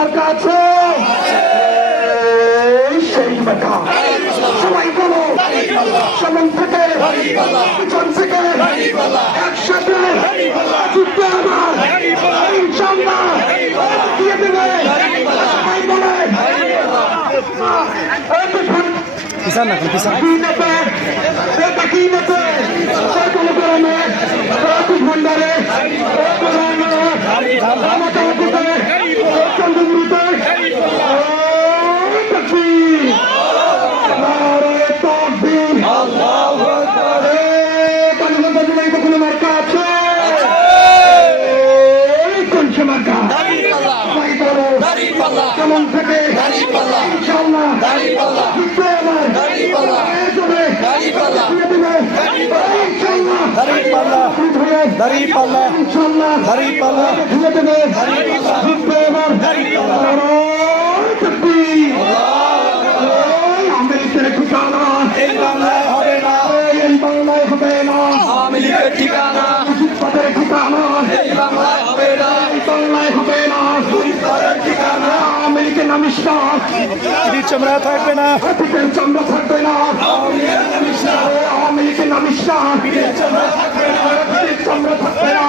মার্কা আছে সেই মার্কা সবাই বলো সামন থেকে পিছন থেকে একসাথে যুদ্ধে আমার ইনশাআল্লাহ দিয়ে দেবে সবাই বলে পিছান না পিছান ভণ্ডারে কোনো মার্কা আছে কোনছে মার্কা কেমন থেকে ইনশাআল্লাহ জিতবে আমার দাঁড়িপাল্লা আমেরিকার ঠিকানা এই বাংলায় হবে না, এই বাংলায় হবে না, আওয়ামী লীগের ঠিকানা মুজিববাদের ঠিকানা এই বাংলায় হবে না, এই বাংলায় হবে না, মুজিববাদের ঠিকানা আমেরিকার নামিস না, ইট চামড়া থাকবে না, পিঠের চামড়া থাকবে না, আওয়ামী লীগের নামিস না, আমেরিকার নামিস না, ইটের চামড়া থাকবে না, পিঠের চামড়া থাকবে না,